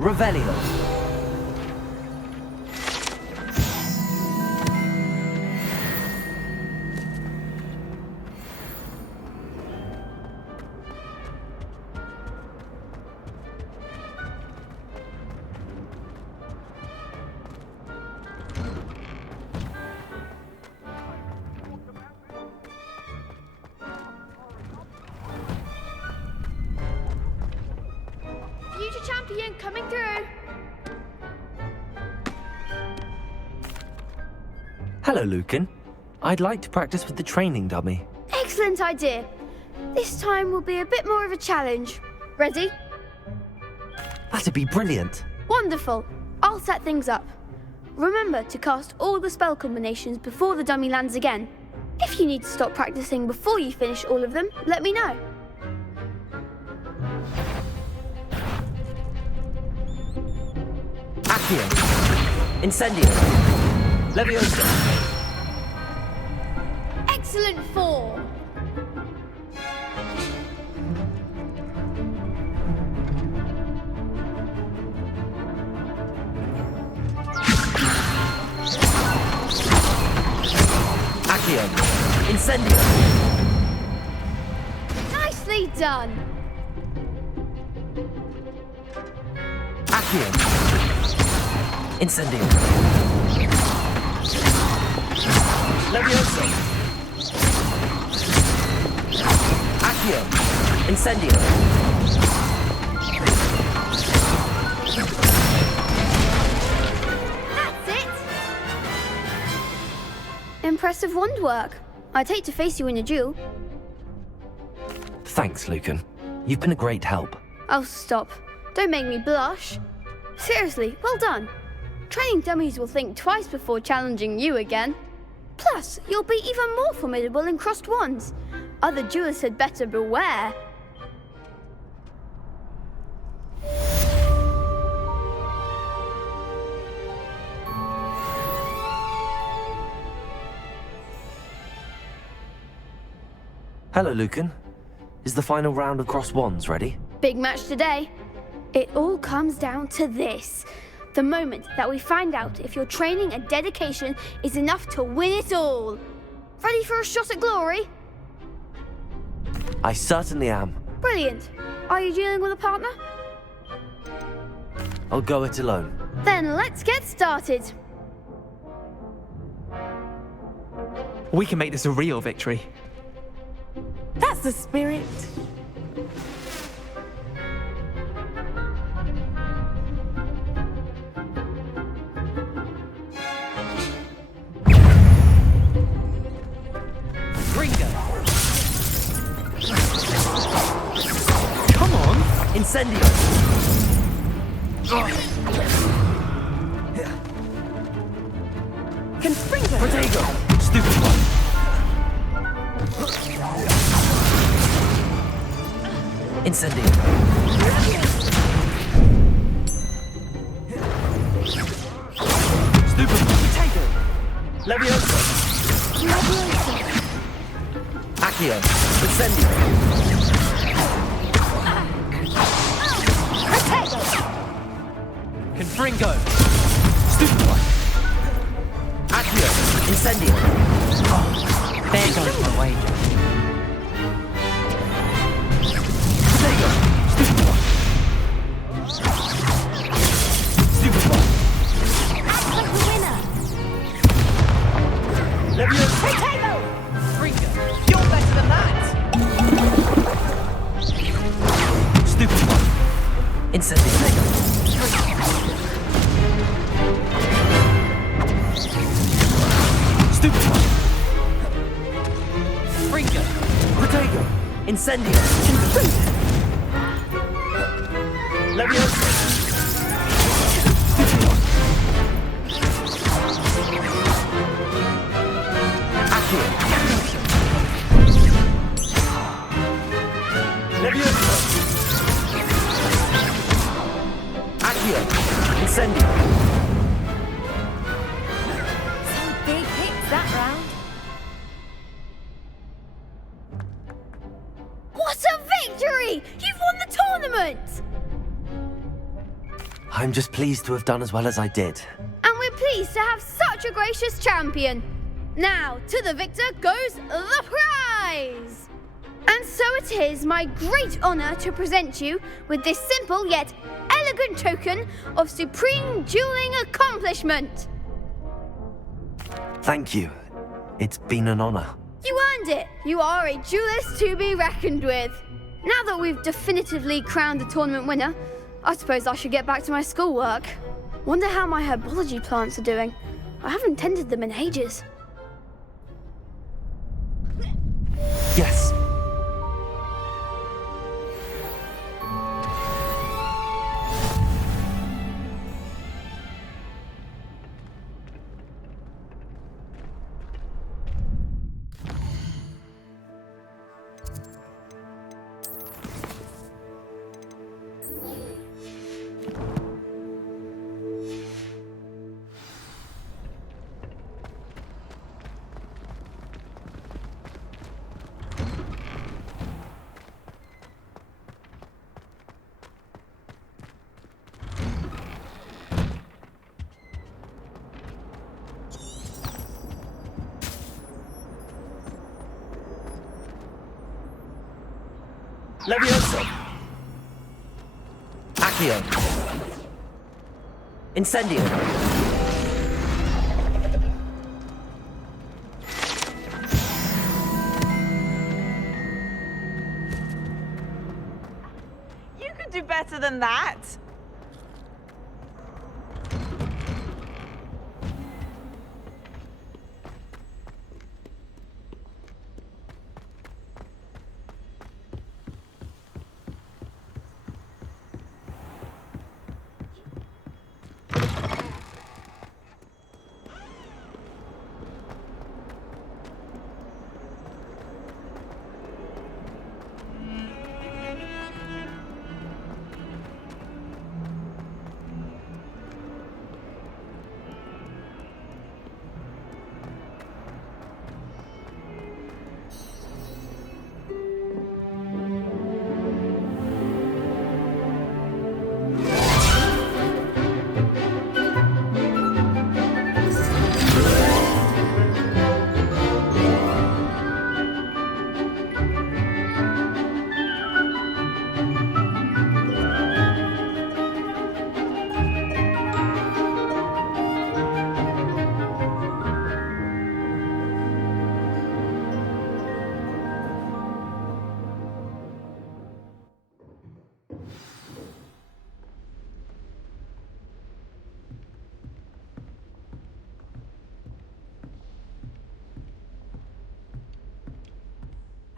Revelio. Future champion coming through. Hello, Lucan. I'd like to practice with the training dummy. Excellent idea. This time will be a bit more of a challenge. Ready? That'd be brilliant. Wonderful. I'll set things up. Remember to cast all the spell combinations before the dummy lands again. If you need to stop practicing before you finish all of them, let me know. Accio. Incendio. Leviosa. Excellent form. Accio. Incendio. Nicely done. Accio. Incendio. Leviosa. Accio. Incendio. That's it. Impressive wand work. I'd hate to face you in a duel. Thanks, Lucan. You've been a great help. Oh, stop. Don't make me blush. Seriously, well done. Training dummies will think twice before challenging you again. Plus, you'll be even more formidable in crossed wands. Other duelists had better beware. Hello, Lucan. Is the final round of crossed wands ready? Big match today. It all comes down to this. The moment that we find out if your training and dedication is enough to win it all. Ready for a shot at glory? I certainly am. Brilliant. Are you dealing with a partner? I'll go it alone. Then let's get started. We can make this a real victory. That's the spirit. Come on! Incendio! Confringo. Protego! Stupid one! Incendio! Stupid one! Protego! Leviosa! Accio! Incendio! Confringo! Stupid one! Accio! Incendio! There goes my wager. Protego! Stupid one! Stupid one! Act like the winner. Leviosa! Potato. Fringo, you're better than that! Stupid one! Incendio! Stupid one! Fringo, Protego! Incendio! Leviosa! Stupid one! Accio! Leviosa! Accio! Incendio! Some big hits that round. What a victory! You've won the tournament! I'm just pleased to have done as well as I did. And we're pleased to have such a gracious champion. Now, to the victor goes the prize! And so it is my great honour to present you with this simple yet elegant token of supreme dueling accomplishment. Thank you. It's been an honor. You earned it. You are a duelist to be reckoned with. Now that we've definitively crowned the tournament winner, I suppose I should get back to my schoolwork. Wonder how my herbology plants are doing. I haven't tended them in ages. Yes. Levioso! Accio! Incendio! You could do better than that.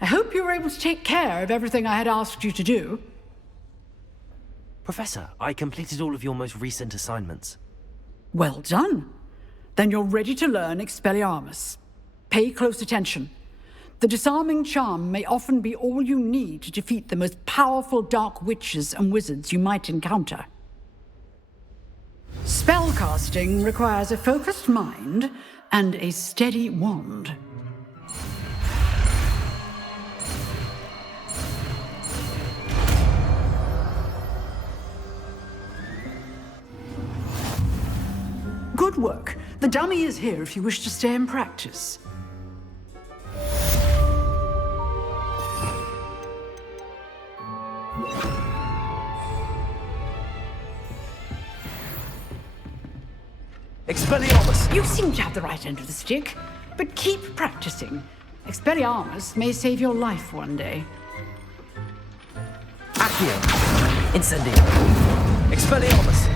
I hope you were able to take care of everything I had asked you to do. Professor, I completed all of your most recent assignments. Well done. Then you're ready to learn Expelliarmus. Pay close attention. The disarming charm may often be all you need to defeat the most powerful dark witches and wizards you might encounter. Spellcasting requires a focused mind and a steady wand. Good work. The dummy is here if you wish to stay and practice. Expelliarmus! You seem to have the right end of the stick, but keep practicing. Expelliarmus may save your life one day. Accio! Incendio! Expelliarmus!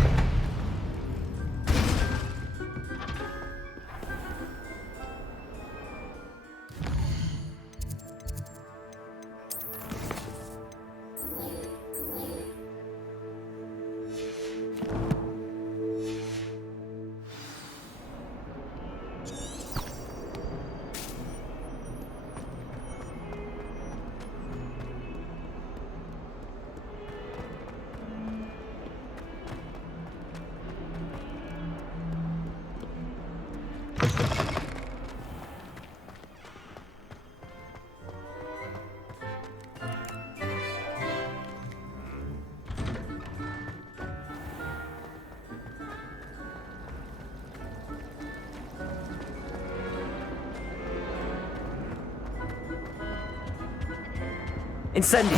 Incendio.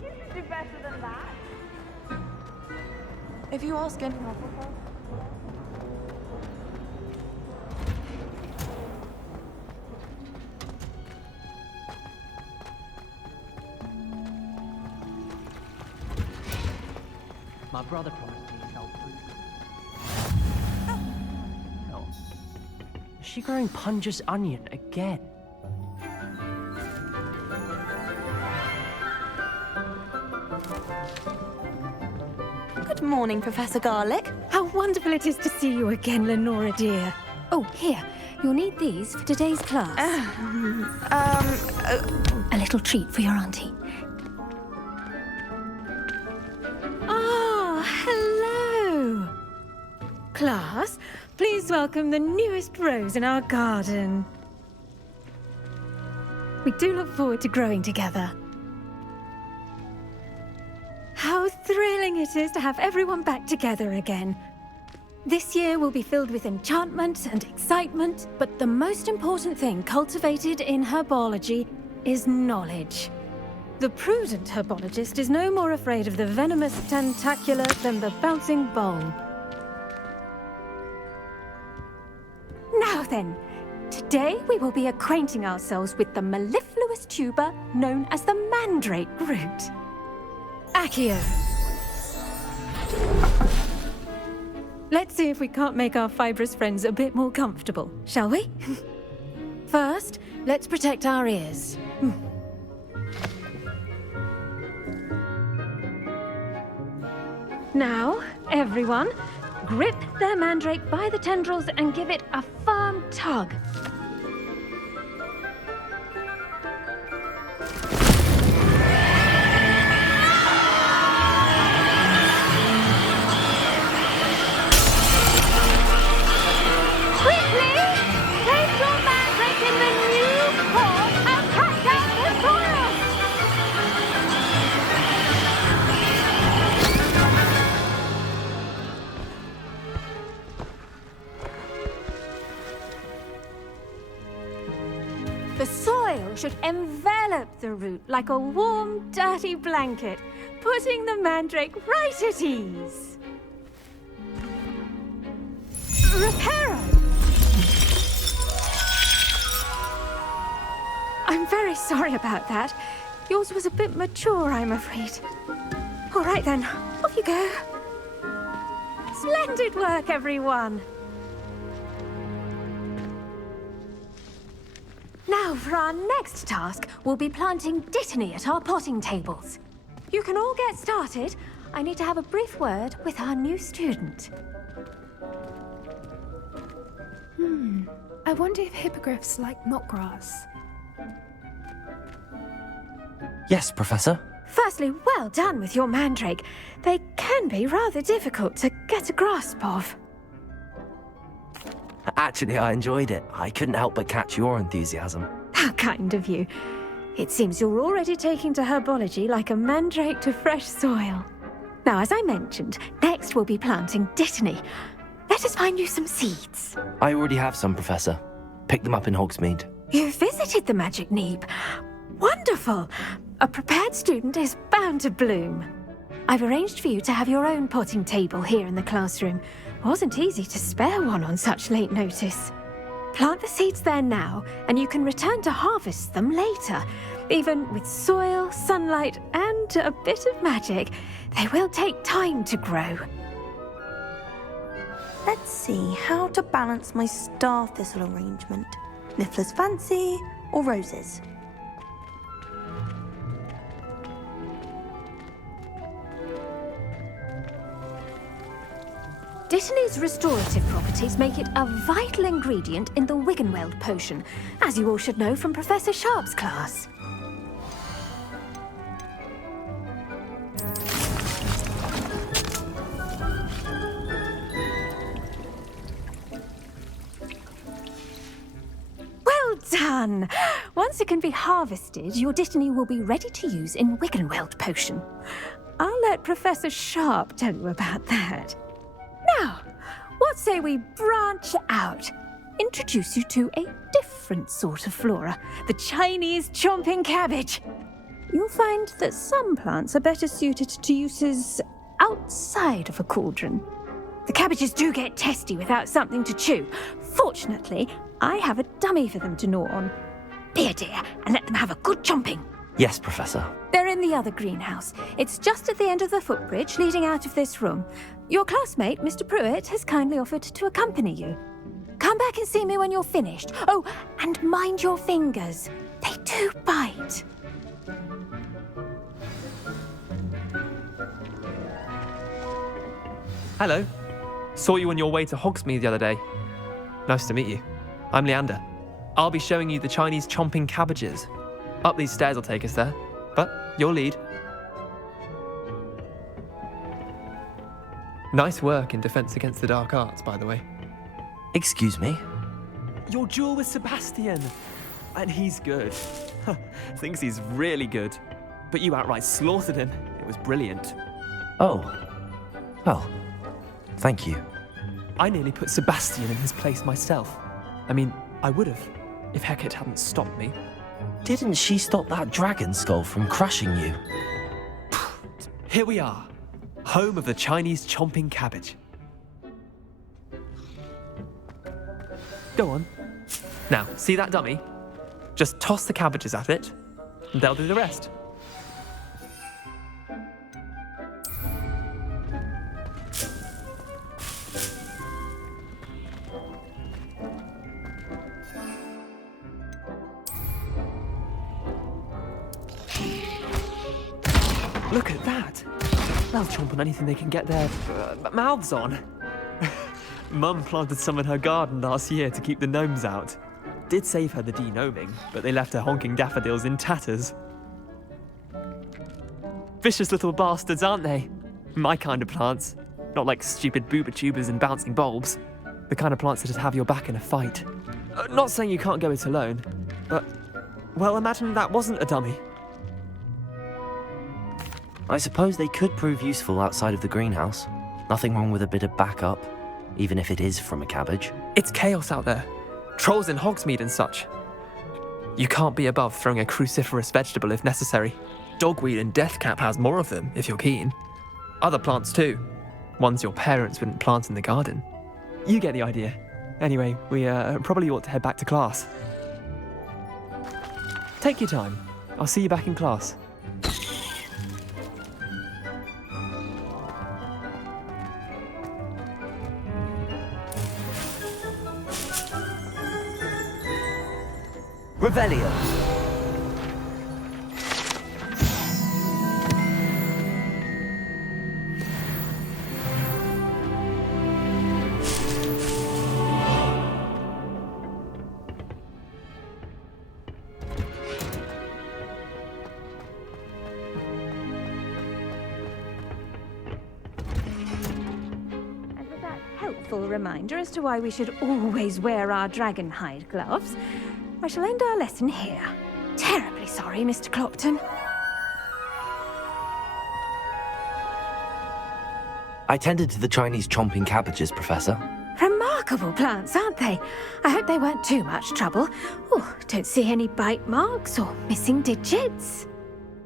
You can do better than that. If you ask anyone. My brother promised me he'd help prove it. Oh. Is she growing Punja's onion again? Good morning, Professor Garlic. How wonderful it is to see you again, Lenora dear. Oh, here. You'll need these for today's class. A little treat for your auntie. Ah, hello. Class, please welcome the newest rose in our garden. We do look forward to growing together. How thrilling it is to have everyone back together again. This year will be filled with enchantment and excitement, but the most important thing cultivated in herbology is knowledge. The prudent herbologist is no more afraid of the venomous tentacula than the bouncing bowl. Now then, today we will be acquainting ourselves with the mellifluous tuber known as the mandrake root. Accio. Let's see if we can't make our fibrous friends a bit more comfortable, shall we? First, let's protect our ears. Now, everyone, grip their mandrake by the tendrils and give it a firm tug. The soil should envelop the root like a warm, dirty blanket, putting the mandrake right at ease. Reparo! I'm very sorry about that. Yours was a bit mature, I'm afraid. All right then, off you go. Splendid work, everyone. Now, for our next task, we'll be planting dittany at our potting tables. You can all get started. I need to have a brief word with our new student. I wonder if hippogriffs like knotgrass. Yes, Professor. Firstly, well done with your mandrake. They can be rather difficult to get a grasp of. Actually, I enjoyed it. I couldn't help but catch your enthusiasm. How kind of you. It seems you're already taking to herbology like a mandrake to fresh soil. Now, as I mentioned, next we'll be planting dittany. Let us find you some seeds. I already have some, Professor. Picked them up in Hogsmeade. You visited the Magic Neep. Wonderful. A prepared student is bound to bloom. I've arranged for you to have your own potting table here in the classroom. Wasn't easy to spare one on such late notice. Plant the seeds there now, and you can return to harvest them later. Even with soil, sunlight, and a bit of magic, they will take time to grow. Let's see how to balance my star thistle arrangement. Niffler's fancy or roses? Dittany's restorative properties make it a vital ingredient in the Wiggenweld potion, as you all should know from Professor Sharp's class. Well done! Once it can be harvested, your dittany will be ready to use in Wiggenweld potion. I'll let Professor Sharp tell you about that. Now, what say we branch out? Introduce you to a different sort of flora, the Chinese chomping cabbage. You'll find that some plants are better suited to uses outside of a cauldron. The cabbages do get testy without something to chew. Fortunately, I have a dummy for them to gnaw on. Be a dear and let them have a good chomping. Yes, Professor. They're in the other greenhouse. It's just at the end of the footbridge leading out of this room. Your classmate, Mr. Pruitt, has kindly offered to accompany you. Come back and see me when you're finished. Oh, and mind your fingers. They do bite. Hello. Saw you on your way to Hogsmeade the other day. Nice to meet you. I'm Leander. I'll be showing you the Chinese chomping cabbages. Up these stairs will take us there, but your lead. Nice work in Defense Against the Dark Arts, by the way. Excuse me? Your duel with Sebastian. And he's good. Thinks he's really good. But you outright slaughtered him. It was brilliant. Oh. Well, thank you. I nearly put Sebastian in his place myself. I mean, I would have, if Hecat hadn't stopped me. Didn't she stop that dragon skull from crushing you? Here we are, home of the Chinese chomping cabbage. Go on. Now, see that dummy? Just toss the cabbages at it, and they'll do the rest. Look at that! They'll chomp on anything they can get their mouths on. Mum planted some in her garden last year to keep the gnomes out. Did save her the de-gnoming, but they left her honking daffodils in tatters. Vicious little bastards, aren't they? My kind of plants. Not like stupid booba tubers and bouncing bulbs. The kind of plants that'd have your back in a fight. Not saying you can't go it alone, but... well, imagine that wasn't a dummy. I suppose they could prove useful outside of the greenhouse. Nothing wrong with a bit of backup, even if it is from a cabbage. It's chaos out there. Trolls in Hogsmeade and such. You can't be above throwing a cruciferous vegetable if necessary. Dogweed and deathcap has more of them, if you're keen. Other plants too. Ones your parents wouldn't plant in the garden. You get the idea. Anyway, we probably ought to head back to class. Take your time. I'll see you back in class. Revelio. And with that helpful reminder as to why we should always wear our dragon hide gloves, I shall end our lesson here. Terribly sorry, Mr. Clopton. I tended to the Chinese chomping cabbages, Professor. Remarkable plants, aren't they? I hope they weren't too much trouble. Oh, don't see any bite marks or missing digits.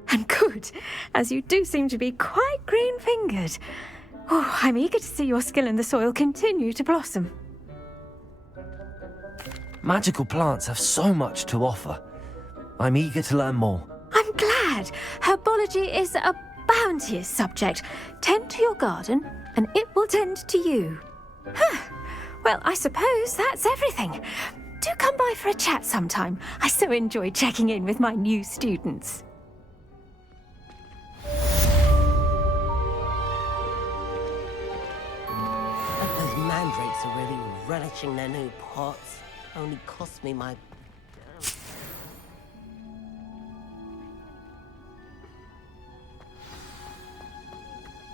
And good, as you do seem to be quite green-fingered. Oh, I'm eager to see your skill in the soil continue to blossom. Magical plants have so much to offer. I'm eager to learn more. I'm glad. Herbology is a bounteous subject. Tend to your garden, and it will tend to you. Well, I suppose that's everything. Do come by for a chat sometime. I so enjoy checking in with my new students. Those mandrakes are really relishing their new pots. Only cost me my...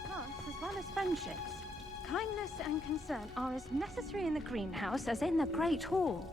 Class, as well as friendships, kindness and concern are as necessary in the greenhouse as in the Great Hall.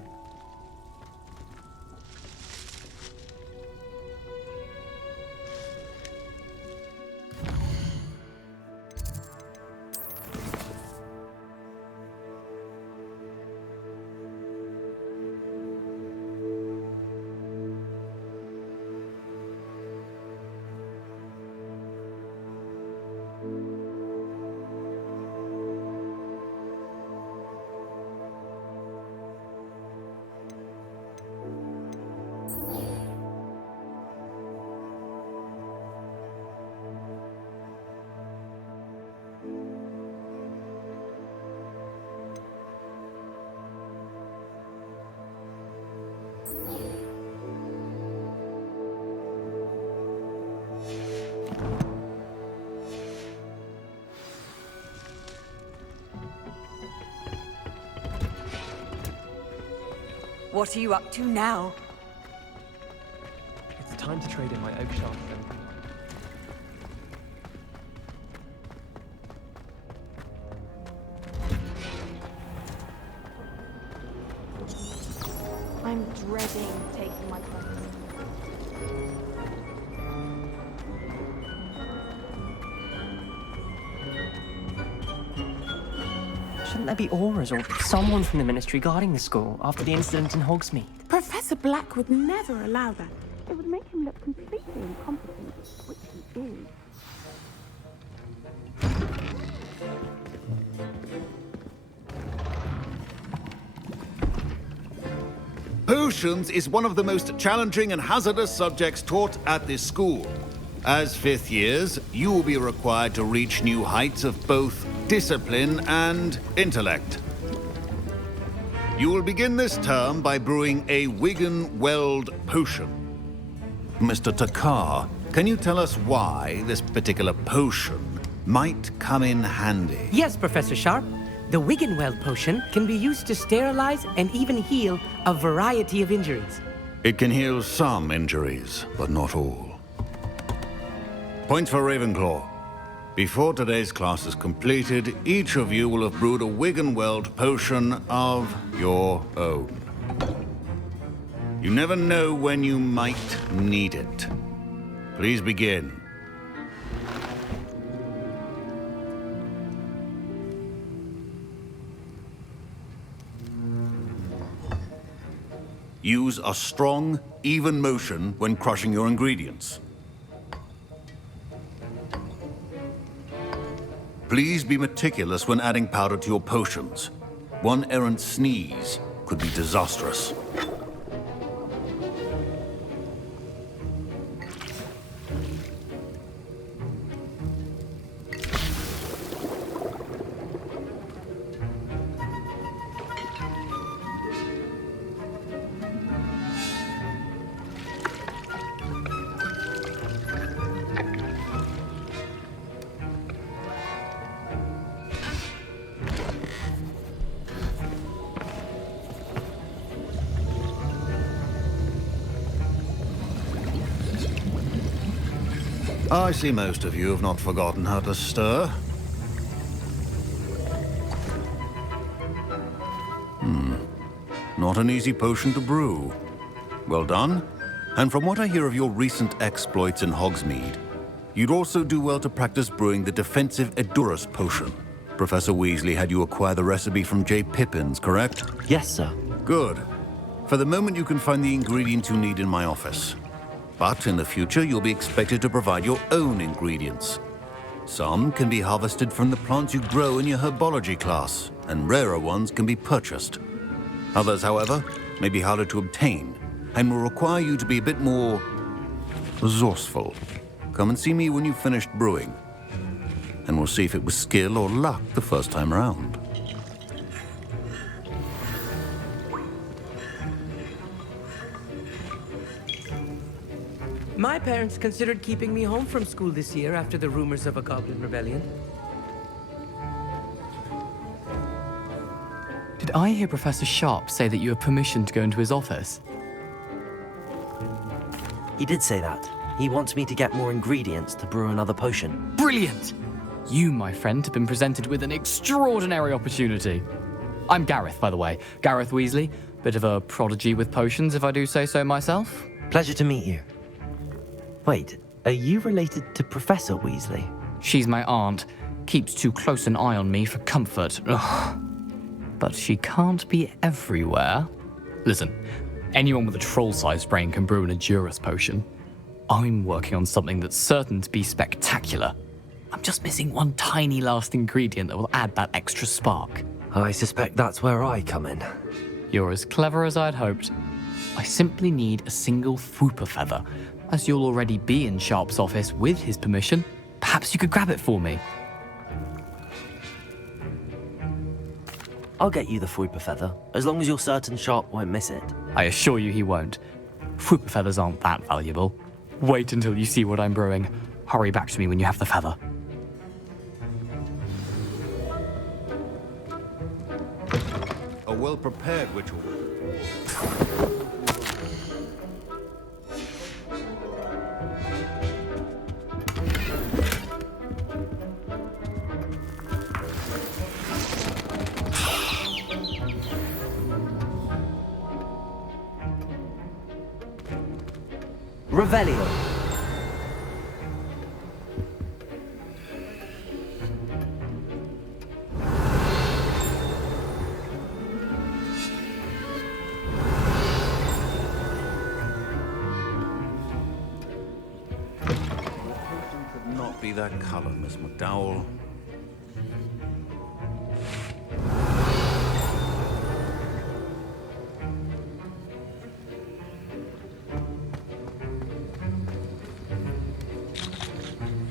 What are you up to now? It's time to trade in my oak shaft then. I'm dreading taking my place. Shouldn't there be auras or someone from the Ministry guarding the school after the incident in Hogsmeade? Professor Black would never allow that. It would make him look completely incompetent, which he is. Potions is one of the most challenging and hazardous subjects taught at this school. As fifth years, you will be required to reach new heights of both discipline and intellect. You will begin this term by brewing a Wigan-Weld potion. Mr. Takar, can you tell us why this particular potion might come in handy? Yes, Professor Sharp. The Wigan-Weld potion can be used to sterilize and even heal a variety of injuries. It can heal some injuries, but not all. Points for Ravenclaw. Before today's class is completed, each of you will have brewed a Wigan-Weld potion of your own. You never know when you might need it. Please begin. Use a strong, even motion when crushing your ingredients. Please be meticulous when adding powder to your potions. One errant sneeze could be disastrous. I see most of you have not forgotten how to stir. Not an easy potion to brew. Well done. And from what I hear of your recent exploits in Hogsmeade, you'd also do well to practice brewing the defensive Edurus potion. Professor Weasley had you acquire the recipe from J. Pippins, correct? Yes, sir. Good. For the moment, you can find the ingredients you need in my office. But in the future, you'll be expected to provide your own ingredients. Some can be harvested from the plants you grow in your Herpology class, and rarer ones can be purchased. Others, however, may be harder to obtain, and will require you to be a bit more resourceful. Come and see me when you've finished brewing, and we'll see if it was skill or luck the first time around. My parents considered keeping me home from school this year after the rumors of a goblin rebellion. Did I hear Professor Sharp say that you have permission to go into his office? He did say that. He wants me to get more ingredients to brew another potion. Brilliant! You, my friend, have been presented with an extraordinary opportunity. I'm Gareth, by the way. Gareth Weasley. Bit of a prodigy with potions, if I do say so myself. Pleasure to meet you. Wait, are you related to Professor Weasley? She's my aunt. Keeps too close an eye on me for comfort. Ugh. But she can't be everywhere. Listen, anyone with a troll-sized brain can brew an Edurus potion. I'm working on something that's certain to be spectacular. I'm just missing one tiny last ingredient that will add that extra spark. I suspect that's where I come in. You're as clever as I'd hoped. I simply need a single Fwooper feather. As you'll already be in Sharp's office with his permission, perhaps you could grab it for me. I'll get you the Fwooper feather, as long as you're certain Sharp won't miss it. I assure you he won't. Fwooper feathers aren't that valuable. Wait until you see what I'm brewing. Hurry back to me when you have the feather. A well-prepared ritual. Revelio. Could not be that color, Miss McDowell.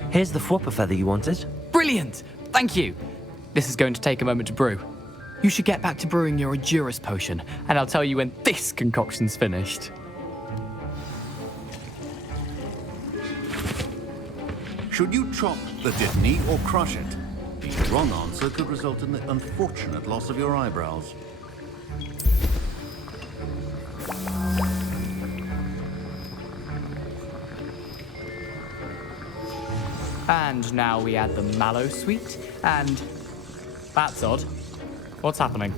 Here's the Fwooper feather you wanted. Brilliant! Thank you! This is going to take a moment to brew. You should get back to brewing your Adurus potion, and I'll tell you when this concoction's finished. Should you chop the Dittany or crush it? The wrong answer could result in the unfortunate loss of your eyebrows. And now we add the mallow sweet, and... That's odd. What's happening?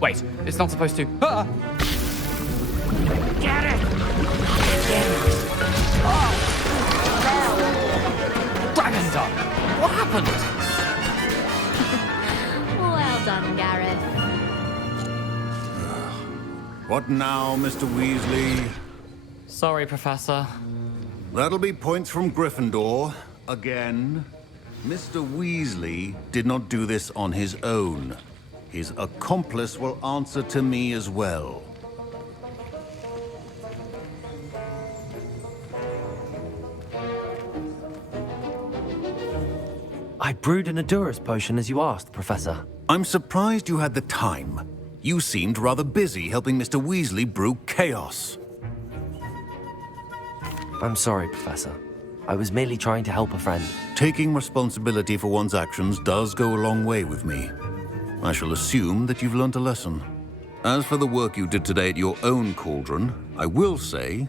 Wait, it's not supposed to... Ah! Get it! Dragon Duck! What happened? Well done, Gareth. What now, Mr. Weasley? Sorry, Professor. That'll be points from Gryffindor. Again. Mr. Weasley did not do this on his own. His accomplice will answer to me as well. I brewed an Adurus potion as you asked, Professor. I'm surprised you had the time. You seemed rather busy helping Mr. Weasley brew chaos. I'm sorry, Professor. I was merely trying to help a friend. Taking responsibility for one's actions does go a long way with me. I shall assume that you've learnt a lesson. As for the work you did today at your own cauldron, I will say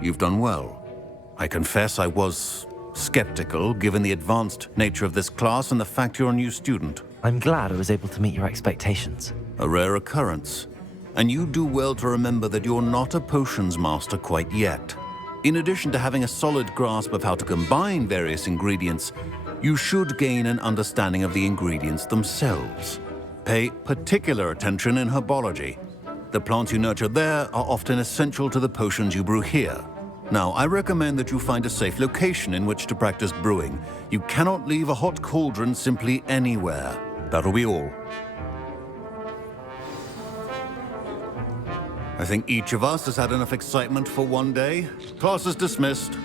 you've done well. I confess I was skeptical, given the advanced nature of this class and the fact you're a new student. I'm glad I was able to meet your expectations. A rare occurrence. And you do well to remember that you're not a potions master quite yet. In addition to having a solid grasp of how to combine various ingredients, you should gain an understanding of the ingredients themselves. Pay particular attention in herbology. The plants you nurture there are often essential to the potions you brew here. Now, I recommend that you find a safe location in which to practice brewing. You cannot leave a hot cauldron simply anywhere. That'll be all. I think each of us has had enough excitement for one day. Class is dismissed.